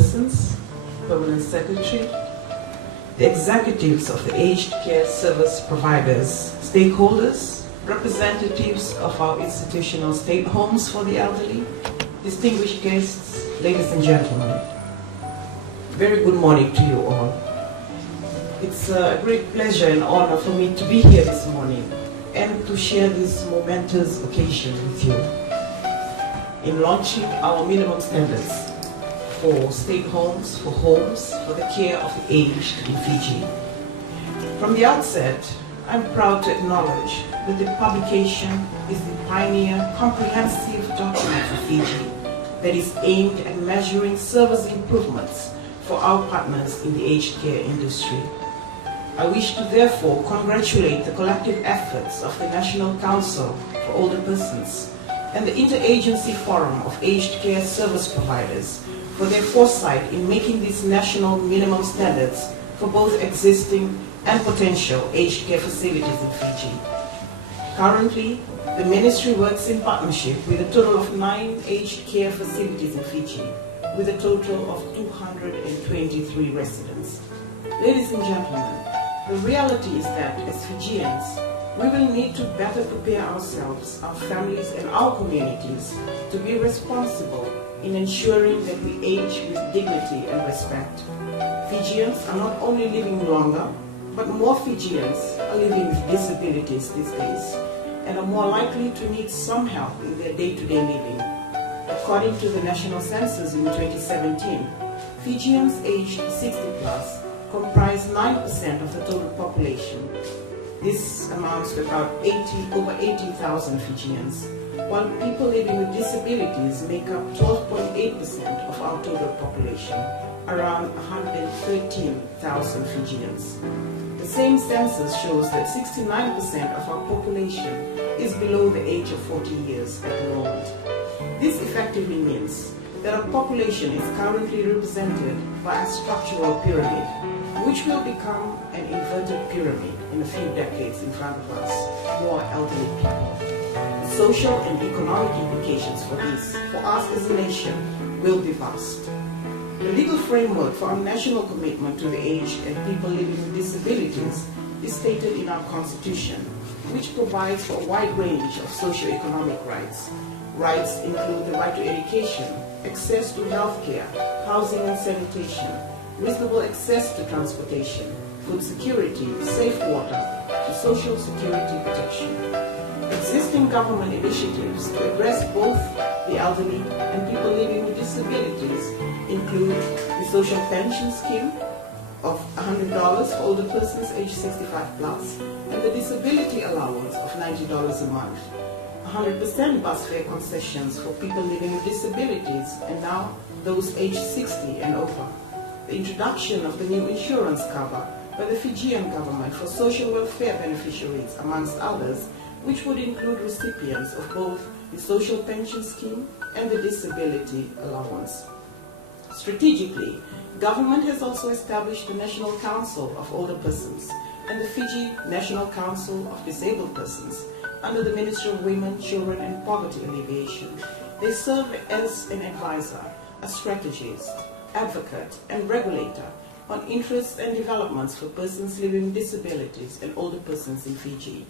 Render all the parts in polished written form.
Persons, Permanent Secretary, the executives of the aged care service providers, stakeholders, representatives of our institutional state homes for the elderly, distinguished guests, ladies and gentlemen. Very good morning to you all. It's a great pleasure and honor for me to be here this morning and to share this momentous occasion with you in launching our minimum standards for state homes, for the care of the aged in Fiji. From the outset, I'm proud to acknowledge that the publication is the pioneer comprehensive document for Fiji that is aimed at measuring service improvements for our partners in the aged care industry. I wish to therefore congratulate the collective efforts of the National Council for Older Persons and the Interagency Forum of Aged Care Service Providers for their foresight in making these national minimum standards for both existing and potential aged care facilities in Fiji. Currently, the Ministry works in partnership with a total of 9 aged care facilities in Fiji, with a total of 223 residents. Ladies and gentlemen, the reality is that as Fijians, we will need to better prepare ourselves, our families and our communities to be responsible in ensuring that we age with dignity and respect. Fijians are not only living longer, but more Fijians are living with disabilities these days and are more likely to need some help in their day-to-day living. According to the National Census in 2017, Fijians aged 60 plus comprise 9% of the total population. This amounts to about over 80,000 Fijians, while people living with disabilities make up 12.8% of our total population, around 113,000 Fijians. The same census shows that 69% of our population is below the age of 40 years at the moment. This effectively means that our population is currently represented by a structural pyramid, which will become an inverted pyramid in a few decades in front of us, more elderly people. The social and economic implications for this, for us as a nation, will be vast. The legal framework for our national commitment to the aged and people living with disabilities is stated in our Constitution, which provides for a wide range of socio-economic rights. Rights include the right to education, access to health care, housing and sanitation, reasonable access to transportation, food security, safe water, and social security protection. Existing government initiatives to address both the elderly and people living with disabilities include the social pension scheme of $100 for older persons aged 65 plus and the disability allowance of $90 a month. 100% bus fare concessions for people living with disabilities and now those aged 60 and over. The introduction of the new insurance cover by the Fijian government for social welfare beneficiaries, amongst others, which would include recipients of both the social pension scheme and the disability allowance. Strategically, government has also established the National Council of Older Persons and the Fiji National Council of Disabled Persons under the Ministry of Women, Children and Poverty Alleviation. They serve as an advisor, a strategist, advocate and regulator on interests and developments for persons living with disabilities and older persons in Fiji.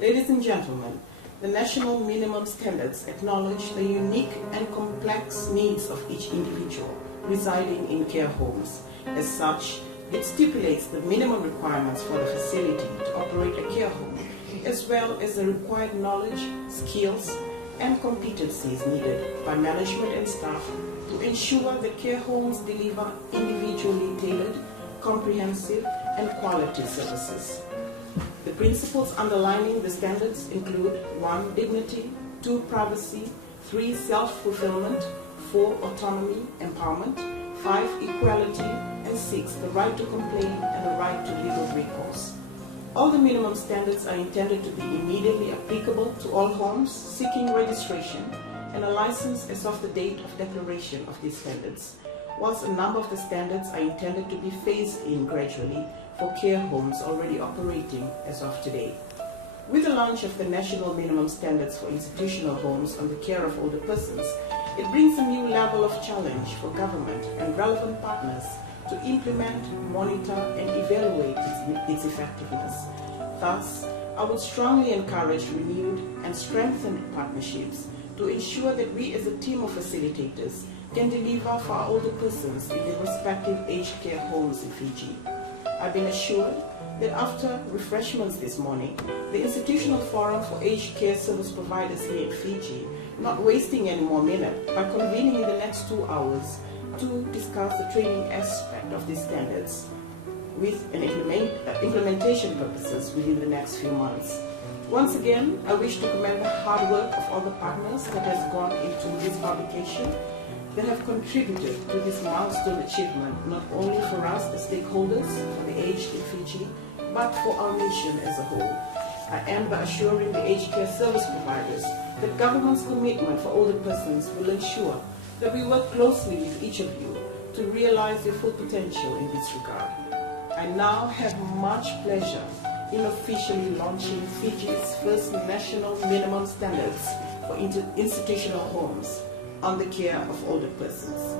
Ladies and gentlemen, the national minimum standards acknowledge the unique and complex needs of each individual residing in care homes. As such, it stipulates the minimum requirements for the facility to operate a care home, as well as the required knowledge, skills, and competencies needed by management and staff to ensure that care homes deliver individually tailored, comprehensive, and quality services. The principles underlining the standards include 1. Dignity, 2. Privacy, 3. Self-fulfilment, 4. Autonomy, empowerment, 5. Equality, and 6. The right to complain and the right to legal recourse. All the minimum standards are intended to be immediately applicable to all homes seeking registration and a license as of the date of declaration of these standards, whilst a number of the standards are intended to be phased in gradually for care homes already operating as of today. With the launch of the National Minimum Standards for Institutional Homes on the Care of Older Persons It brings a new level of challenge for government and relevant partners to implement, monitor, and evaluate its effectiveness. Thus, I would strongly encourage renewed and strengthened partnerships to ensure that we as a team of facilitators can deliver for our older persons in their respective aged care homes in Fiji. I've been assured that after refreshments this morning, the Institutional Forum for Aged Care Service Providers here in Fiji, not wasting any more minutes, by convening in the next 2 hours to discuss the training aspect of these standards with an implementation purposes within the next few months. Once again, I wish to commend the hard work of all the partners that has gone into this publication that have contributed to this milestone achievement, not only for us as stakeholders, for the aged in Fiji, but for our nation as a whole. I end by assuring the aged care service providers that government's commitment for older persons will ensure that we work closely with each of you to realize your full potential in this regard. I now have much pleasure in officially launching Fiji's first national minimum standards for institutional homes on the care of older persons.